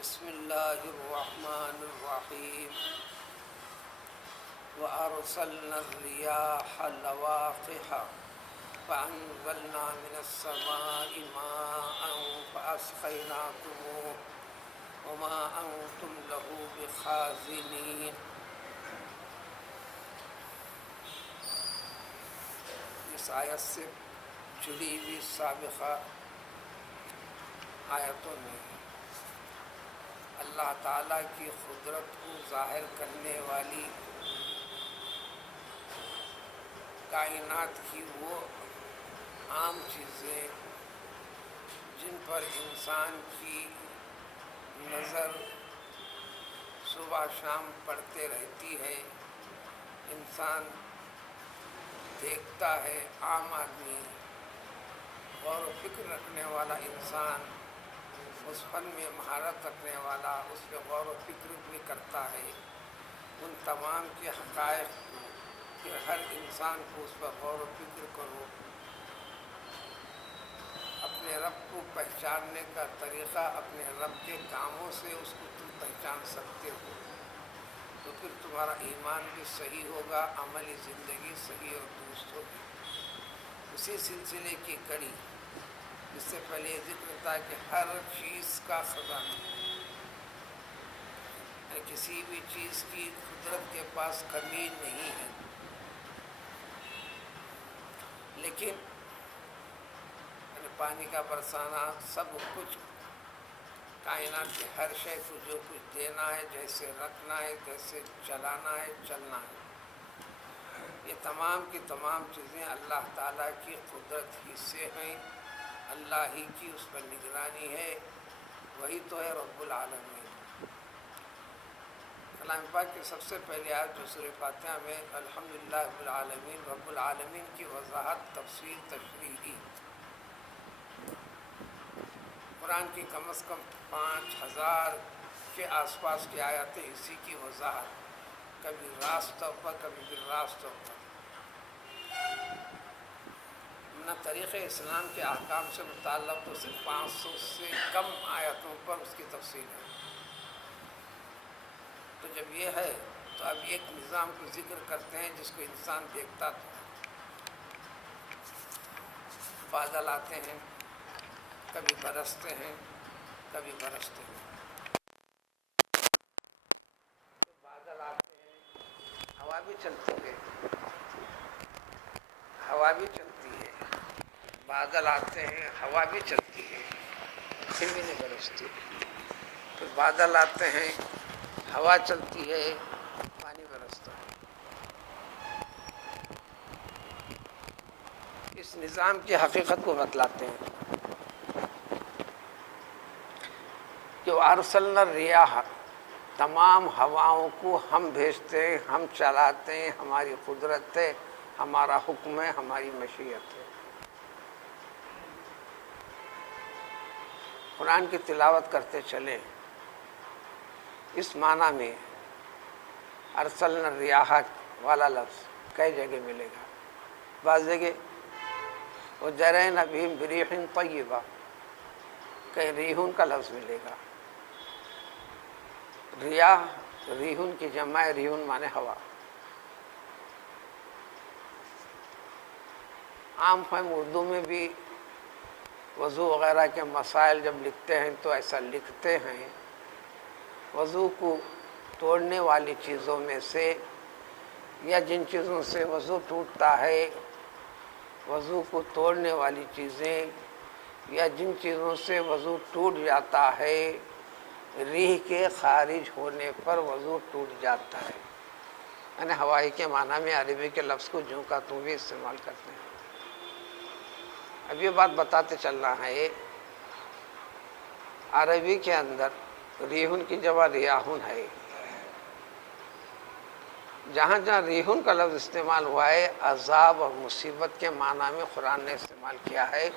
بسم اللہ الرحمن الرحیم وأرسلنا الرياح لواقح فأنزلنا من السماء ماء فأسقيناكموه وما أنتم له بخازنين۔ اس آیت سے جڑی ہوئی سابقہ آیتوں میں اللہ تعالیٰ کی قدرت کو ظاہر کرنے والی کائنات کی وہ عام چیزیں جن پر انسان کی نظر صبح شام پڑتے رہتی ہے، انسان دیکھتا ہے، عام آدمی غور و فکر رکھنے والا انسان، اس فن میں مہارت رکھنے والا، اس پہ غور و فکر بھی کرتا ہے، ان تمام کے حقائق کہ ہر انسان کو اس پر غور و فکر کرو، اپنے رب کو پہچاننے کا طریقہ اپنے رب کے کاموں سے اس کو تم پہچان سکتے ہو، تو پھر تمہارا ایمان بھی صحیح ہوگا، عملی زندگی صحیح اور درست ہوگی۔ اسی سلسلے کی کڑی، اس سے پہلے یہ ذکر تھا کہ ہر چیز کا خزانہ، کسی بھی چیز کی قدرت کے پاس کمی نہیں ہے، لیکن پانی کا برسانا، سب کچھ کائنات کے ہر شے کو جو کچھ دینا ہے، جیسے رکھنا ہے، جیسے چلانا ہے، چلنا ہے، یہ تمام کی تمام چیزیں اللہ تعالیٰ کی قدرت ہی سے ہیں، اللہ ہی کی اس پر نگرانی ہے، وہی تو ہے رب العالمین۔ کلام پاک کی سب سے پہلی آیت جو سورہ فاتحہ میں الحمدللہ رب العالمین، رب العالمین کی وضاحت، تفصیل، تشریحی، قرآن کی کم از کم 5000 کے آس پاس کی آیاتیں اسی کی وضاحت، کبھی راست طور پر، کبھی بالراست طور پر، نہ طریق اسلام کے احکام سے متعلق تو صرف 500 سے کم آیاتوں پر اس کی تفصیل ہے۔ تو جب یہ ہے تو اب ایک نظام کو ذکر کرتے ہیں جس کو انسان دیکھتا تو بادل آتے ہیں، کبھی برستے ہیں، کبھی برستے ہیں، تو بادل آتے ہیں، ہوا بھی چلتی ہے، ہوا بھی چلتی ہے، بادل آتے ہیں، ہوا بھی چلتی ہے، پھر بھی نہیں برستی، پھر بادل آتے ہیں، ہوا چلتی ہے، پانی برستا ہے۔ اس نظام کی حقیقت کو بتلاتے ہیں کہ وَأَرْسَلْنَا الرِّيَاحَ، تمام ہواؤں کو ہم بھیجتے ہیں، ہم چلاتے ہیں، ہماری قدرت ہے، ہمارا حکم ہے، ہماری مشیت ہے۔ قرآن کی تلاوت کرتے چلیں، اس معنی میں ارسلنا الریاح والا لفظ کئی جگہ ملے گا، بعض جگہ وجرین بہم بریح طیبہ، کہیں ریحون کا لفظ ملے گا۔ ریاح ریحون کی جمع ہے، ریحون مانے ہوا۔ عام فہم اردو میں بھی وضو وغیرہ کے مسائل جب لکھتے ہیں تو ایسا لکھتے ہیں، وضو کو توڑنے والی چیزوں میں سے یا جن چیزوں سے وضو ٹوٹتا ہے، وضو کو توڑنے والی چیزیں یا جن چیزوں سے وضو ٹوٹ جاتا ہے، ریح کے خارج ہونے پر وضو ٹوٹ جاتا ہے، یعنی ہوائی کے معنی میں عربی کے لفظ کو جوں کا توں بھی استعمال کرتے ہیں۔ اب یہ بات بتاتے چلنا ہے، عربی کے اندر ریحون کی جگہ ریاحون ہے، جہاں جہاں ریحون کا لفظ استعمال ہوا ہے عذاب اور مصیبت کے معنی میں قرآن نے استعمال کیا ہے،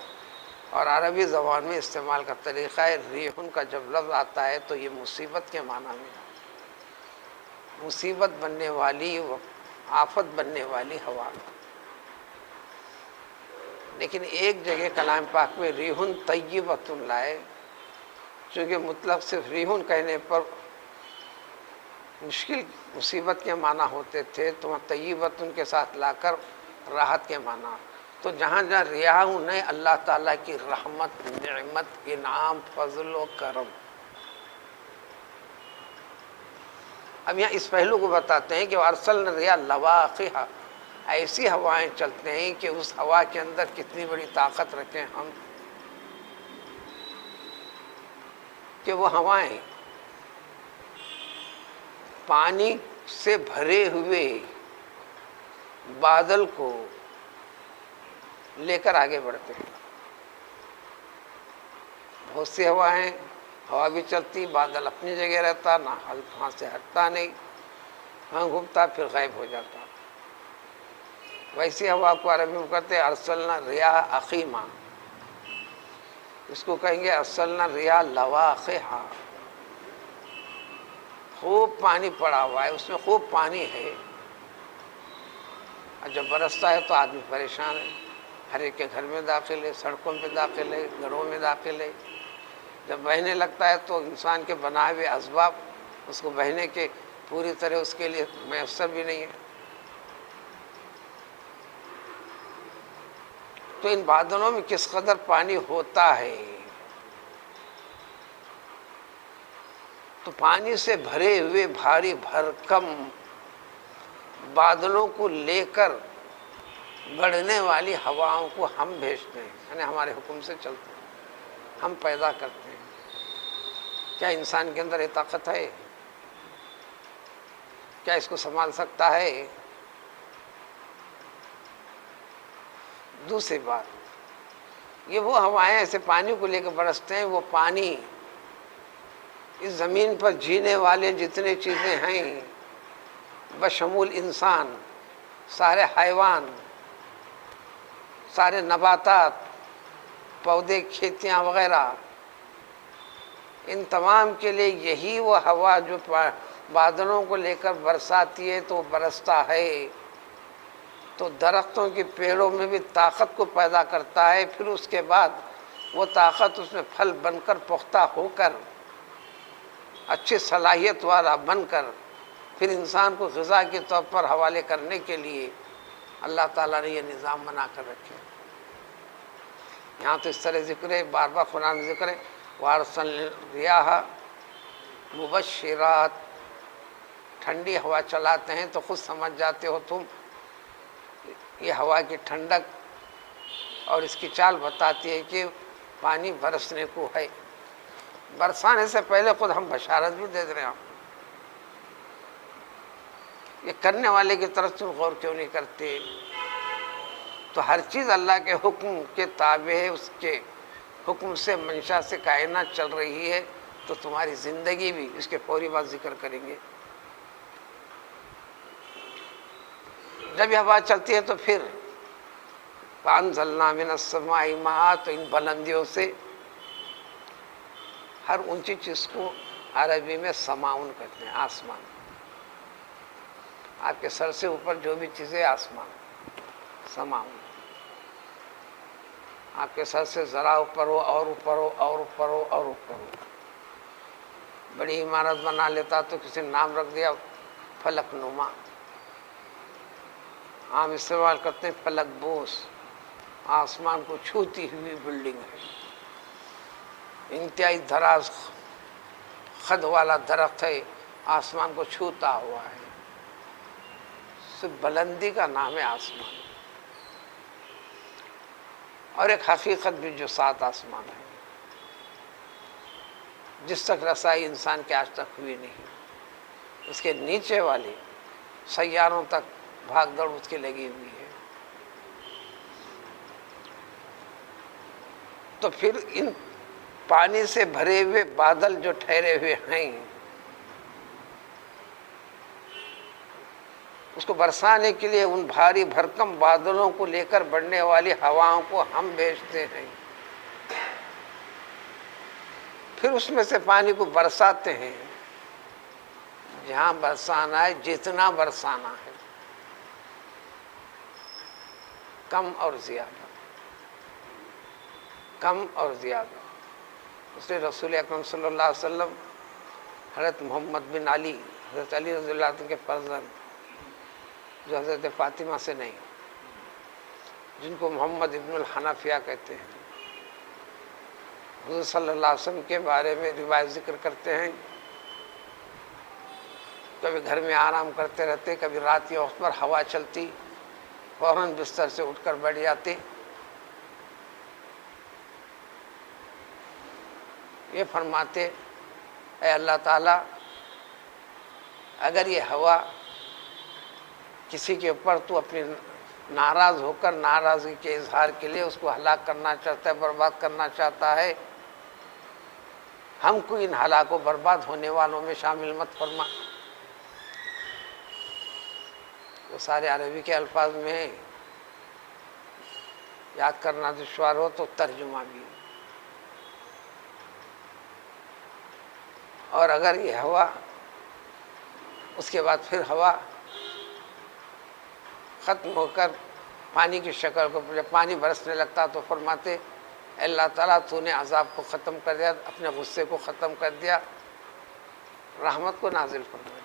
اور عربی زبان میں استعمال کا طریقہ ہے ریحون کا جب لفظ آتا ہے تو یہ مصیبت کے معنی میں، مصیبت بننے والی، آفت بننے والی ہوا۔ لیکن ایک جگہ کلام پاک میں ریحٌ طیبۃ لائے، چونکہ مطلق صرف ریحون کہنے پر مشکل مصیبت کے معنی ہوتے تھے، تو طیبتن کے ساتھ لا کر راحت کے معنی. تو جہاں جہاں ریاح نہیں، اللہ تعالیٰ کی رحمت، نعمت، انعام، فضل و کرم. اب یہاں اس پہلو کو بتاتے ہیں کہ ارسلنا الرياح لواقح، ایسی ہوائیں چلتے ہیں کہ اس ہوا کے اندر کتنی بڑی طاقت رکھیں ہم، کہ وہ ہوائیں پانی سے بھرے ہوئے بادل کو لے کر آگے بڑھتے ہیں. بہت سی ہوائیں، ہوا بھی چلتی، بادل اپنی جگہ رہتا، نہ وہاں سے ہٹتا نہیں، ہاں گھومتا پھر غائب ہو جاتا. ویسی ہوا کو عربی میں کہتے ہیں ارسلنا الرياح عقیما، اس کو کہیں گے ارسلنا الرياح لواقح. خوب پانی پڑا ہوا ہے، اس میں خوب پانی ہے، اور جب برستا ہے تو آدمی پریشان ہے. ہر ایک کے گھر میں داخل ہے، سڑکوں پہ داخل ہے، گھروں میں داخل ہے. جب بہنے لگتا ہے تو انسان کے بنائے ہوئے اسباب اس کو بہنے کے پوری طرح اس کے لیے میسر بھی نہیں ہے. تو ان بادلوں میں کس قدر پانی ہوتا ہے. تو پانی سے بھرے ہوئے بھاری بھرکم بادلوں کو لے کر بڑھنے والی ہواؤں کو ہم بھیجتے ہیں، یعنی ہمارے حکم سے چلتے ہیں، ہم پیدا کرتے ہیں. کیا انسان کے اندر یہ طاقت ہے؟ کیا اس کو سنبھال سکتا ہے؟ دوسری بات، یہ وہ ہوائیں ایسے پانی کو لے کے برستے ہیں، وہ پانی اس زمین پر جینے والے جتنے چیزیں ہیں بشمول انسان، سارے حیوان، سارے نباتات، پودے، کھیتیاں وغیرہ، ان تمام کے لیے یہی وہ ہوا جو بادلوں کو لے کر برساتی ہے تو برستا ہے. تو درختوں کے پیڑوں میں بھی طاقت کو پیدا کرتا ہے، پھر اس کے بعد وہ طاقت اس میں پھل بن کر پختہ ہو کر اچھی صلاحیت والا بن کر پھر انسان کو غذا کے طور پر حوالے کرنے کے لیے اللہ تعالیٰ نے یہ نظام بنا کر رکھے. یہاں تو اس طرح ذکر ہے، بار بار قرآن میں ذکر ہے وَأَرْسَلْنَا الرِّيَاحَ مُبَشِّرَاتٍ. ٹھنڈی ہوا چلاتے ہیں تو خود سمجھ جاتے ہو تم، یہ ہوا کی ٹھنڈک اور اس کی چال بتاتی ہے کہ پانی برسنے کو ہے. برسانے سے پہلے خود ہم بشارت بھی دے رہے ہیں. یہ کرنے والے کی طرف تم غور کیوں نہیں کرتے؟ تو ہر چیز اللہ کے حکم کے تابع ہے، اس کے حکم سے منشا سے کائنات چل رہی ہے. تو تمہاری زندگی بھی اس کے فوری بعد ذکر کریں گے. جب یہ ہوا چلتی ہے تو پھر فَأَنزَلْنَا مِنَ السَّمَاءِ مَاءً، تو ان بلندیوں سے، ہر اونچی چیز کو عربی میں سماؤن کہتے ہیں، آسمان. آپ کے سر سے اوپر جو بھی چیزیں آسمان، سماؤن. آپ کے سر سے ذرا اوپر ہو اور اوپر ہو اور اوپر ہو اور اوپر ہو. بڑی عمارت بنا لیتا تو کسی نے نام رکھ دیا فلک نما. عام استعمال کرتے ہیں فلک بوس. آسمان کو چھوتی ہوئی بلڈنگ ہے، انتہائی دراز خد والا درخت ہے، آسمان کو چھوتا ہوا ہے. صرف بلندی کا نام ہے آسمان. اور ایک حقیقت بھی جو 7 آسمان ہے، جس تک رسائی انسان کے آج تک ہوئی نہیں. اس کے نیچے والے سیاروں تک بھاگ دوڑ اس کی لگی ہوئی ہے. تو پھر ان پانی سے بھرے ہوئے بادل جو ٹھہرے ہوئے ہیں، اس کو برسانے کے لیے ان بھاری بھرکم بادلوں کو لے کر بڑھنے والی ہواؤں کو ہم بھیجتے ہیں. پھر اس میں سے پانی کو برساتے ہیں جہاں برسانا ہے، جتنا برسانا ہے، کم اور زیادہ، کم اور زیادہ. اس نے رسول اکرم صلی اللہ علیہ وسلم حضرت محمد بن علی، حضرت علی رضی اللہ عنہ کے فرزند، جو حضرت فاطمہ سے نہیں، جن کو محمد ابن الحنفیہ کہتے ہیں، حضور صلی اللہ علیہ وسلم کے بارے میں روایت ذکر کرتے ہیں، کبھی گھر میں آرام کرتے رہتے، کبھی رات کے وقت پر ہوا چلتی، فوراً بستر سے اٹھ کر بیٹھ جاتے. یہ فرماتے، اے اللہ تعالیٰ، اگر یہ ہوا کسی کے اوپر تو اپنی ناراض ہو کر ناراضگی کے اظہار کے لیے اس کو ہلاک کرنا چاہتا ہے، برباد کرنا چاہتا ہے، ہم کو ان ہلاک و برباد ہونے والوں میں شامل مت فرما. وہ سارے عربی کے الفاظ میں ہیں، یاد کرنا دشوار ہو تو ترجمہ بھی. اور اگر یہ ہوا اس کے بعد پھر ہوا ختم ہو کر پانی کی شکل کو، جب پانی برسنے لگتا تو فرماتے، اے اللہ تعالیٰ تو نے عذاب کو ختم کر دیا، اپنے غصے کو ختم کر دیا، رحمت کو نازل فرما دیا.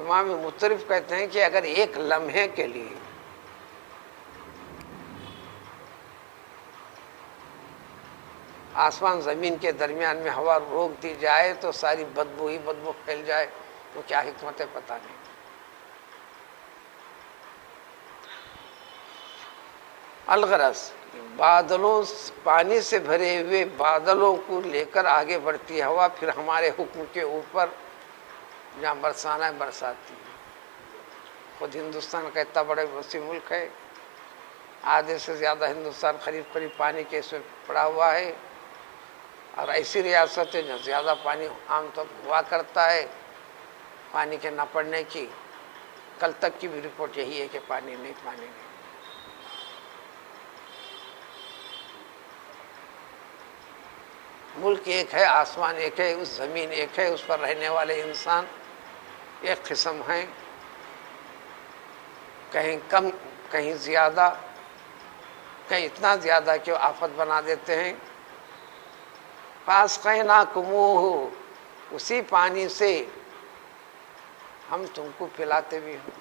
امام مطرف کہتے ہیں کہ اگر ایک لمحے کے لیے آسمان زمین کے درمیان میں ہوا روک دی جائے تو ساری بدبو ہی بدبو پھیل جائے، تو کیا حکمت ہے پتہ نہیں. الغرض بادلوں، پانی سے بھرے ہوئے بادلوں کو لے کر آگے بڑھتی ہوا، پھر ہمارے حکم کے اوپر جہاں برسانا ہے برساتی ہے. خود ہندوستان کا اتنا بڑا وسیع ملک ہے، آدھے سے زیادہ ہندوستان قریب قریب پانی کے اس میں پڑا ہوا ہے، اور ایسی ریاستیں جہاں زیادہ پانی عام طور پر ہوا کرتا ہے، پانی کے نہ پڑنے کی. کل تک کی بھی رپورٹ یہی ہے کہ پانی نہیں، پانی نہیں. ملک ایک ہے، آسمان ایک ہے، اس زمین ایک ہے، اس پر رہنے والے انسان ایک قسم ہیں، کہیں کم کہیں زیادہ، کہیں اتنا زیادہ کہ وہ آفت بنا دیتے ہیں. فَأَسْقَيْنَاكُمُوهُ، اسی پانی سے ہم تم کو پلاتے بھی ہیں.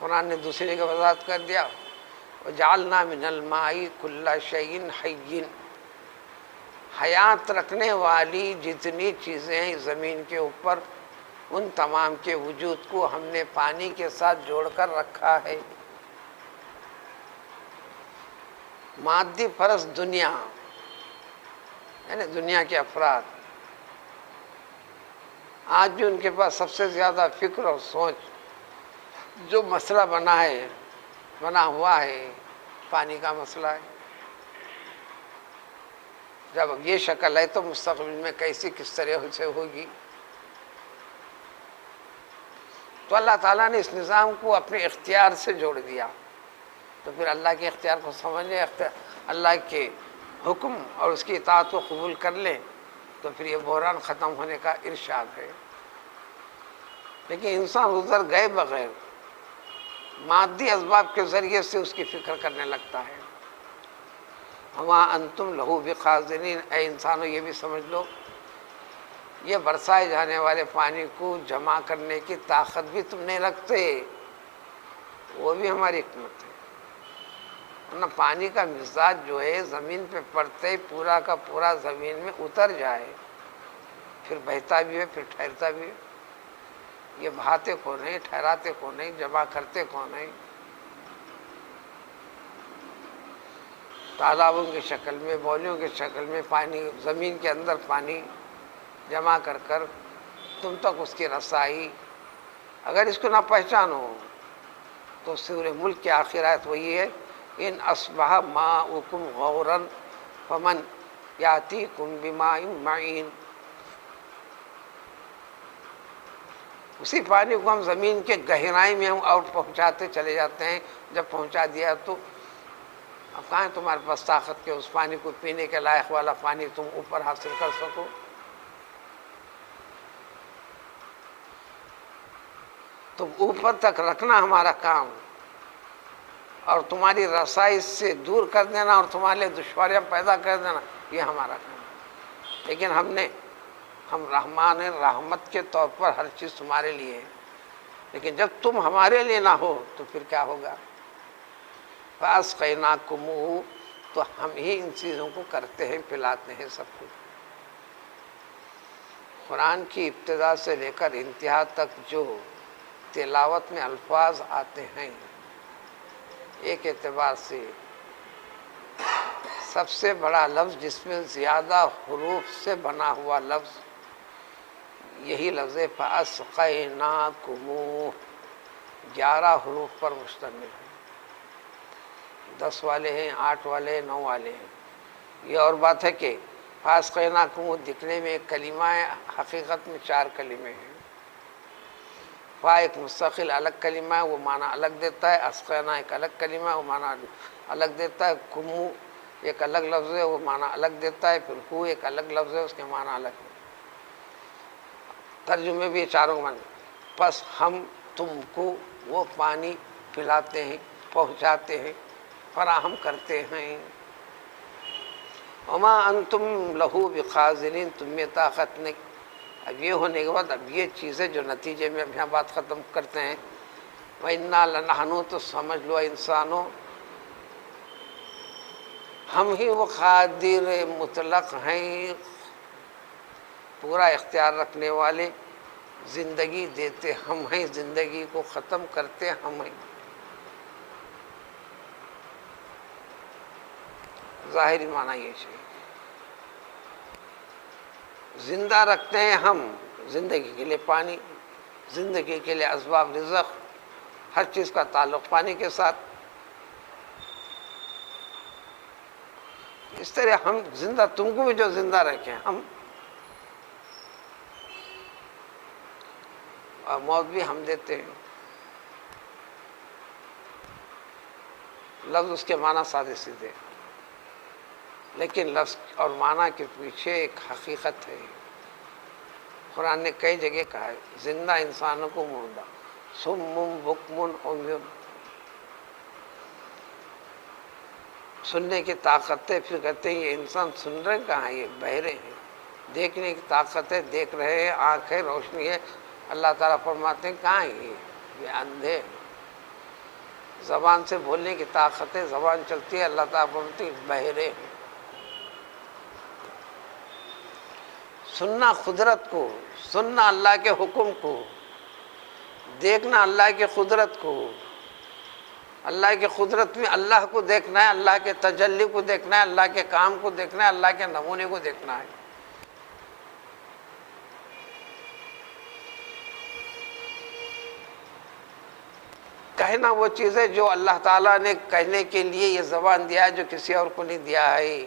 قرآن نے دوسری کا وضاحت کر دیا، وَجَعَلْنَا مِنَ الْمَاءِ كُلَّ شَيْءٍ حَيٍّ، حیات رکھنے والی جتنی چیزیں ہیں زمین کے اوپر، ان تمام کے وجود کو ہم نے پانی کے ساتھ جوڑ کر رکھا ہے. مادی فرض دنیا، یعنی دنیا کے افراد، آج بھی ان کے پاس سب سے زیادہ فکر اور سوچ جو مسئلہ بنا ہوا ہے، پانی کا مسئلہ ہے. جب اب یہ شکل ہے تو مستقبل میں کیسی کس طرح سے ہوگی. تو اللہ تعالیٰ نے اس نظام کو اپنے اختیار سے جوڑ دیا. تو پھر اللہ کے اختیار کو سمجھیں، اللہ کے حکم اور اس کی اطاعت کو قبول کر لیں، تو پھر یہ بحران ختم ہونے کا ارشاد ہے. لیکن انسان ادھر گئے بغیر مادی اسباب کے ذریعے سے اس کی فکر کرنے لگتا ہے. وَمَا أَنْتُمْ لَهُ بِخَازِنِينَ، اے انسانوں یہ بھی سمجھ لو، یہ برسائے جانے والے پانی کو جمع کرنے کی طاقت بھی تم نہیں رکھتے، وہ بھی ہماری حکمت ہے. ورنہ پانی کا مزاج جو ہے زمین پہ پڑتے پورا کا پورا زمین میں اتر جائے، پھر بہتا بھی ہے، پھر ٹھہرتا بھی ہے. یہ بہاتے کون ہیں، ٹھہراتے کون ہیں، جمع کرتے کون ہیں؟ تالابوں کی شکل میں، بولیوں کی شکل میں پانی، زمین کے اندر پانی جمع کر کر تم تک اس کی رسائی، اگر اس کو نہ پہچانو تو سورہ ملک کی آخر آیت وہی ہے، ان اصبح ماؤکم غورا فمن یاتیکم بماء معین. اسی پانی کو ہم زمین کے گہرائی میں ہم اور پہنچاتے چلے جاتے ہیں. جب پہنچا دیا تو اب کہاں تمہارے پاس طاقت کے اس پانی کو پینے کے لائق والا پانی تم اوپر حاصل کر سکو. تو اوپر تک رکھنا ہمارا کام، اور تمہاری رسائی سے دور کر دینا اور تمہارے لیے دشواریاں پیدا کر دینا، یہ ہمارا کام ہے۔ لیکن ہم رحمان رحمت کے طور پر ہر چیز تمہارے لیے ہے، لیکن جب تم ہمارے لیے نہ ہو تو پھر کیا ہوگا؟ فَأَسْقَيْنَاكُمُوهُ، تو ہم ہی ان چیزوں کو کرتے ہیں، پلاتے ہیں سب کچھ۔ قرآن کی ابتدا سے لے کر انتہا تک جو تلاوت میں الفاظ آتے ہیں، ایک اعتبار سے سب سے بڑا لفظ جس میں زیادہ حروف سے بنا ہوا لفظ یہی لفظ ہے فَأَسْقَيْنَاكُمُوهُ، 11 حروف پر مشتمل ہے، 10 والے ہیں، 8 والے ہیں، 9 والے ہیں۔ یہ اور بات ہے کہ فَأَسْقَيْنَاكُمُوهُ دکھنے میں ایک کلمہ ہے، حقیقت میں 4 کلمے ہیں۔ فا ایک مستقل الگ کلمہ ہے، وہ معنی الگ دیتا ہے، اسقینا ایک الگ کلمہ ہے، وہ معنی الگ دیتا ہے، کمو ایک الگ لفظ ہے، وہ معنی الگ دیتا ہے، پھر ہو ایک الگ لفظ ہے، اس کے معنی الگ ہے۔ ترجمے بھی چاروں معنی۔ پس ہم تم کو وہ پانی پلاتے ہیں، پہنچاتے ہیں، فراہم کرتے ہیں۔ وما انتم لہو بخازنین، تم میں طاقت نہیں۔ اب یہ ہونے کے بعد اب یہ چیزیں جو نتیجے میں اب یہاں بات ختم کرتے ہیں، وَإِنَّا لَنَحْنُ، تو سمجھ لو انسانوں ہم ہی وہ قادر مطلق ہیں، پورا اختیار رکھنے والے، زندگی دیتے ہم ہیں، زندگی کو ختم کرتے ہم ہیں۔ ظاہری معنی یہ ہے، زندہ رکھتے ہیں ہم، زندگی کے لیے پانی، زندگی کے لیے اسباب رزق، ہر چیز کا تعلق پانی کے ساتھ۔ اس طرح ہم زندہ، تم کو بھی جو زندہ رکھیں ہم، اور موت بھی ہم دیتے ہیں۔ لفظ اس کے معنی سادے سیدھے، لیکن لفظ اور معنی کے پیچھے ایک حقیقت ہے۔ قرآن نے کئی جگہ کہا ہے زندہ انسانوں کو مردہ، صم بکم عمی، سننے کی طاقت ہے، پھر کہتے ہیں یہ انسان سن رہے کہاں ہیں، یہ بہرے ہیں۔ دیکھنے کی طاقت ہے، دیکھ رہے ہیں، آنکھ ہے، روشنی ہے، اللہ تعالیٰ فرماتے ہیں کہاں ہیں یہ اندھے ہیں۔ زبان سے بولنے کی طاقت ہے، زبان چلتی ہے، اللہ تعالیٰ فرماتے ہیں بہرے ہیں۔ سننا قدرت کو، سننا اللہ کے حکم کو، دیکھنا اللہ کی قدرت کو، اللہ کی قدرت میں اللہ کو دیکھنا ہے، اللہ کے تجلی کو دیکھنا ہے، اللہ کے کام کو دیکھنا ہے، اللہ کے نمونے کو دیکھنا ہے۔ کہنا وہ چیز ہے جو اللہ تعالیٰ نے کہنے کے لیے یہ زبان دیا ہے، جو کسی اور کو نہیں دیا ہے،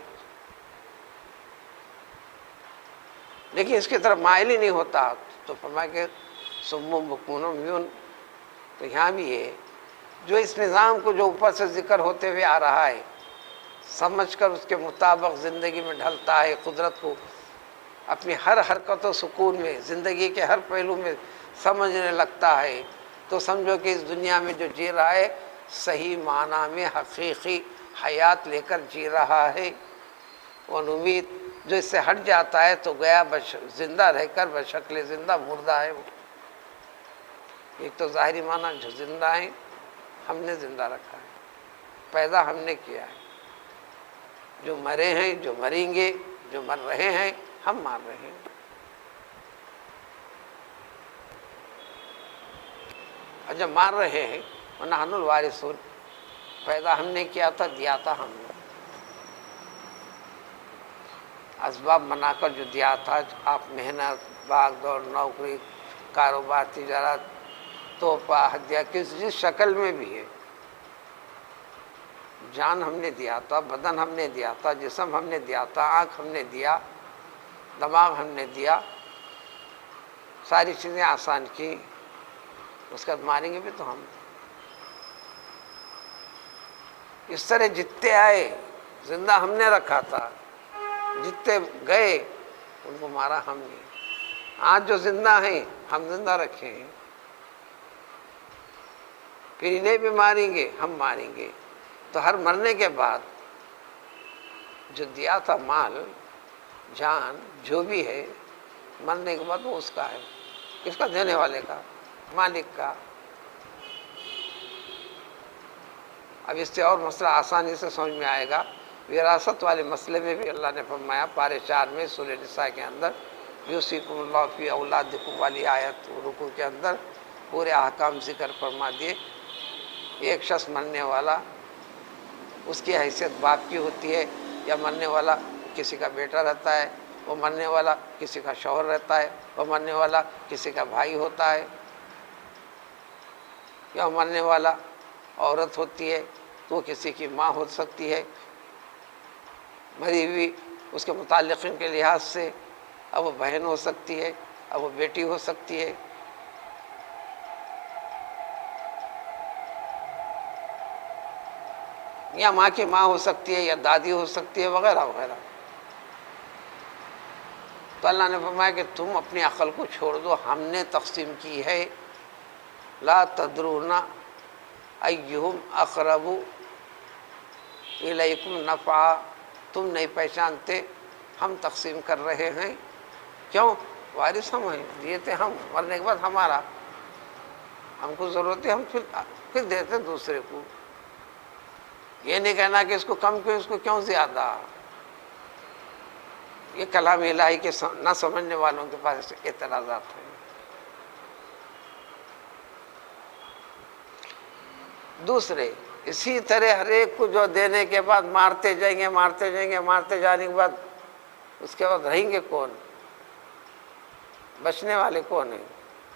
لیکن اس کی طرف مائل ہی نہیں ہوتا، تو فرمایا کہ صم بکم عمی۔ تو یہاں بھی ہے جو اس نظام کو جو اوپر سے ذکر ہوتے ہوئے آ رہا ہے سمجھ کر اس کے مطابق زندگی میں ڈھلتا ہے، قدرت کو اپنی ہر حرکت و سکون میں، زندگی کے ہر پہلو میں سمجھنے لگتا ہے، تو سمجھو کہ اس دنیا میں جو جی رہا ہے صحیح معنی میں حقیقی حیات لے کر جی رہا ہے۔ امید جو اس سے ہٹ جاتا ہے تو گیا زندہ رہ کر بشکل زندہ مردہ ہے۔ وہ ایک تو ظاہری معنی جو زندہ ہیں ہم نے زندہ رکھا ہے، پیدا ہم نے کیا ہے، جو مرے ہیں، جو مریں گے، جو مر رہے ہیں، ہم مار رہے ہیں۔ اور جب مار رہے ہیں وَنَحْنُ الْوَارِثُونَ، پیدا ہم نے کیا تھا، دیا تھا ہم نے، اسباب بنا کر جو دیا تھا، آپ محنت، بھاگ دوڑ، نوکری، کاروبار، تجارت، تحفہ، ہدیہ، جس شکل میں بھی ہے، جان ہم نے دیا تھا، بدن ہم نے دیا تھا، جسم ہم نے دیا تھا، آنکھ ہم نے دیا، دماغ ہم نے دیا، ساری چیزیں آسان کی، اس کے بعد ماریں گے بھی تو ہم۔ اس طرح جتنے آئے زندہ ہم نے رکھا تھا، جتنے گئے ان کو مارا ہم نے۔ آج جو زندہ ہیں ہم زندہ رکھے ہیں، پھر انہیں بھی ماریں گے، ہم ماریں گے۔ تو ہر مرنے کے بعد جو دیا تھا مال، جان، جو بھی ہے، مرنے کے بعد وہ اس کا ہے۔ کس کا؟ دینے والے کا، مالک کا۔ اب اس سے اور مسئلہ آسانی سے سمجھ میں آئے گا۔ وراثت والے مسئلے میں بھی اللہ نے فرمایا پارے 4 میں سورہ نساء کے اندر، یوصیکم اللہ فی اولادکم والی آیت رکوع کے اندر پورے احکام ذکر فرما دیے۔ ایک شخص مرنے والا، اس کی حیثیت باپ کی ہوتی ہے، یا مرنے والا کسی کا بیٹا رہتا ہے، وہ مرنے والا کسی کا شوہر رہتا ہے، وہ مرنے والا کسی کا بھائی ہوتا ہے، یا مرنے والا عورت ہوتی ہے تو وہ کسی کی ماں ہو سکتی ہے، مری ہوئی اس کے متعلقین کے لحاظ سے اب وہ بہن ہو سکتی ہے، اب وہ بیٹی ہو سکتی ہے۔ یا ماں کی ماں ہو سکتی ہے، یا دادی ہو سکتی ہے، وغیرہ وغیرہ۔ تو اللہ نے فرمایا کہ تم اپنی عقل کو چھوڑ دو، ہم نے تقسیم کی ہے۔ لا تدرون ایہم اقرب الیکم نفعا، تم نہیں پہچانتے، ہم تقسیم کر رہے ہیں۔ کیوں؟ وارث ہم ہیں، دیے تھے ہم، مرنے کے بعد ہمارا، ہم کو ضرورت ہے، ہم پھر دیتے دوسرے کو۔ یہ نہیں کہنا کہ اس کو کم کیوں، اس کو کیوں زیادہ۔ یہ کلام الہی کے نہ سمجھنے والوں کے پاس اعتراضات ہیں۔ دوسرے اسی طرح ہر ایک کو جو دینے کے بعد مارتے جائیں گے، مارتے جائیں گے، مارتے جانے کے بعد اس کے بعد رہیں گے کون؟ بچنے والے کون ہیں؟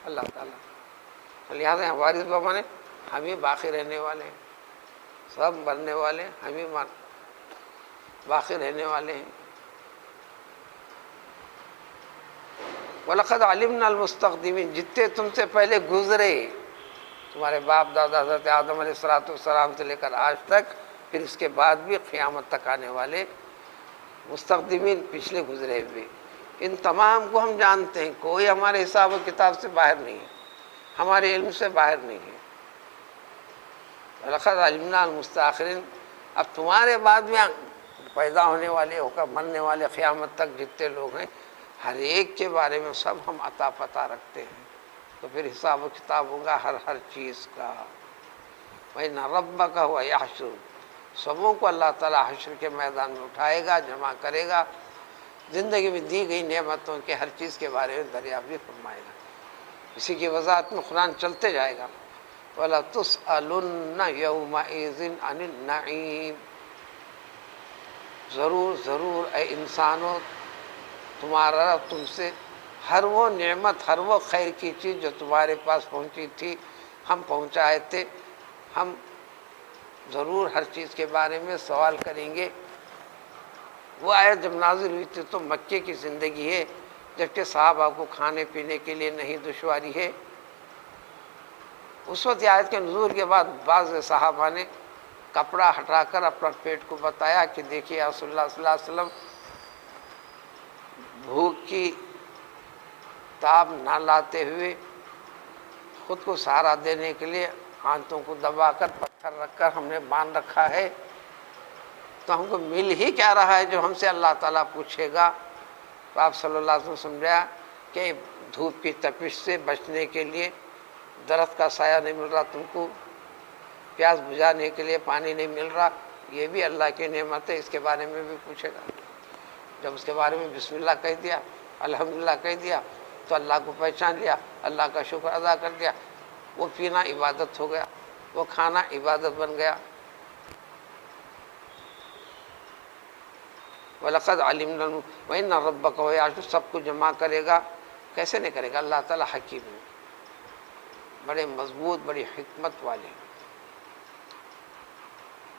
اللہ تعالیٰ۔ لہٰذا وارث بابا نے ہم ہی باقی رہنے والے ہیں، سب مرنے والے ہیں، ہم ہی باقی رہنے والے ہیں۔ وَلَقَدْ عَلِمْنَا الْمُسْتَقْدِمِينَ، جتنے تم سے پہلے گزرے، تمہارے باپ دادا حضرت آدم علیہ السلام سے لے کر آج تک، پھر اس کے بعد بھی قیامت تک آنے والے مستقدمین، پچھلے گزرے ہوئے، ان تمام کو ہم جانتے ہیں۔ کوئی ہمارے حساب و کتاب سے باہر نہیں ہے، ہمارے علم سے باہر نہیں ہے۔ وَلَقَدْ عَلِمْنَا الْمُسْتَأْخِرِينَ، اب تمہارے بعد میں پیدا ہونے والے ہو کر مرنے والے قیامت تک جتنے لوگ ہیں، ہر ایک کے بارے میں سب ہم عطا پتہ رکھتے ہیں۔ تو پھر حساب و کتاب ہوگا ہر چیز کا۔ وَإِنَّ رَبَّكَ هُوَ يَحْشُرُ، سبوں کو اللہ تعالیٰ حشر کے میدان میں اٹھائے گا، جمع کرے گا، زندگی میں دی گئی نعمتوں کے ہر چیز کے بارے میں دریافت بھی فرمائے گا۔ اسی کی وضاحت میں قرآن چلتے جائے گا۔ وَلَتُسْأَلُنَّ يَوْمَئِذٍ عَنِ النَّعِيمِ، ضرور ضرور اے انسانوں، تمہارا رب تم سے ہر وہ نعمت، ہر وہ خیر کی چیز جو تمہارے پاس پہنچی تھی، ہم پہنچائے تھے، ہم ضرور ہر چیز کے بارے میں سوال کریں گے۔ وہ آیت جب نازل ہوئی تھی تو مکے کی زندگی ہے، جبکہ صحابہ کو کھانے پینے کے لیے نہیں دشواری ہے۔ اس وقت آیت کے نزول کے بعد بعض صحابہ نے کپڑا ہٹا کر اپنا پیٹ کو بتایا کہ دیکھیے یا رسول اللہ صلی اللہ علیہ وسلم، بھوک کی تاب نہ لاتے ہوئے خود کو سہارا دینے کے لیے آنتوں کو دبا کر پتھر رکھ کر ہم نے باندھ رکھا ہے، تو ہم کو مل ہی کیا رہا ہے جو ہم سے اللہ تعالیٰ پوچھے گا۔ تو آپ صلی اللہ علیہ وسلم سمجھایا کہ دھوپ کی تپش سے بچنے کے لیے درخت کا سایہ نہیں مل رہا تم کو، پیاس بجھانے کے لیے پانی نہیں مل رہا، یہ بھی اللہ کی نعمت ہے، اس کے بارے میں بھی پوچھے گا۔ جب اس کے بارے میں بسم اللہ کہہ دیا، الحمدللہ کہہ دیا، تو اللہ کو پہچان لیا، اللہ کا شکر ادا کر دیا، وہ پینا عبادت ہو گیا، وہ کھانا عبادت بن گیا۔ وَلَقَدْ عَلِمْنَا وَإِنَّ رَبَّكَ هُوَ يَحْشُرُ، سب کو جمع کرے گا۔ کیسے نہیں کرے گا؟ اللہ تعالیٰ حکیم ہے، بڑے مضبوط، بڑی حکمت والے۔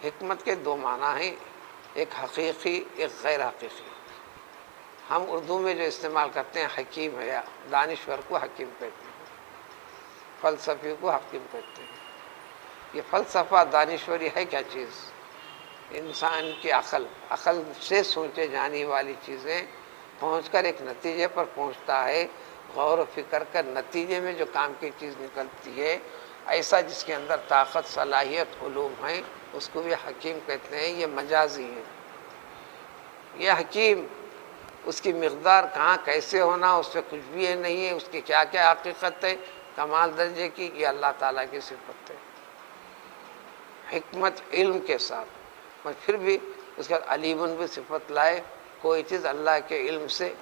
حکمت کے دو معنی ہیں، ایک حقیقی، ایک غیر حقیقی۔ ہم اردو میں جو استعمال کرتے ہیں حکیم ہے، دانشور کو حکیم کہتے ہیں، فلسفی کو حکیم کہتے ہیں۔ یہ فلسفہ، دانشوری ہے کیا چیز؟ انسان کی عقل سے سوچے جانے والی چیزیں پہنچ کر ایک نتیجے پر پہنچتا ہے، غور و فکر کر نتیجے میں جو کام کی چیز نکلتی ہے، ایسا جس کے اندر طاقت صلاحیت علوم ہیں اس کو بھی حکیم کہتے ہیں. یہ مجازی ہے. یہ حکیم اس کی مقدار کہاں کیسے ہونا اس سے کچھ بھی نہیں ہے، اس کی کیا کیا حقیقت ہے کمال درجے کی، یہ اللہ تعالیٰ کی صفت ہے. حکمت علم کے ساتھ، اور پھر بھی اس کا علیمن بھی صفت لائے. کوئی چیز اللہ کے علم سے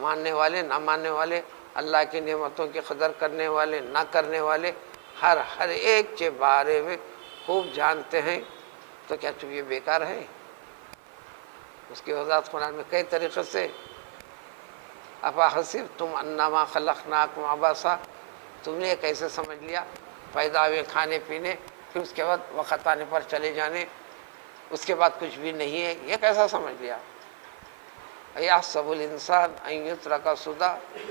ماننے والے نہ ماننے والے، اللہ کی نعمتوں کی قدر کرنے والے نہ کرنے والے، ہر ایک کے بارے میں خوب جانتے ہیں. تو کیا چونکہ یہ بیکار ہے؟ اس کی وضاحت قرآن میں کئی طریقے سے. افحسبتم انما خلقناکم عبثا، تم نے کیسے سمجھ لیا پیدا ہوئے کھانے پینے، پھر اس کے بعد وقت آنے پر چلے جانے، اس کے بعد کچھ بھی نہیں ہے، یہ کیسا سمجھ لیا؟ ایحسب الانسان ان یترک سدی،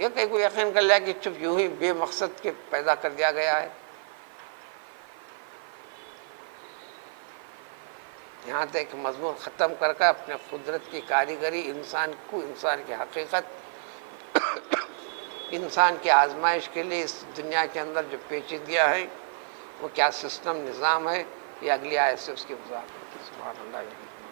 یہ کہیں کو یقین کر لیا کہ چپ یوں ہی بے مقصد کے پیدا کر دیا گیا ہے. یہاں تک مضمون ختم کر کے اپنے قدرت کی کاریگری، انسان کو، انسان کی حقیقت، انسان کی آزمائش کے لیے اس دنیا کے اندر جو پیچیدگیاں ہیں وہ کیا سسٹم نظام ہے، یہ اگلی آیت سے اس کی وضاحت. سبحان اللہ.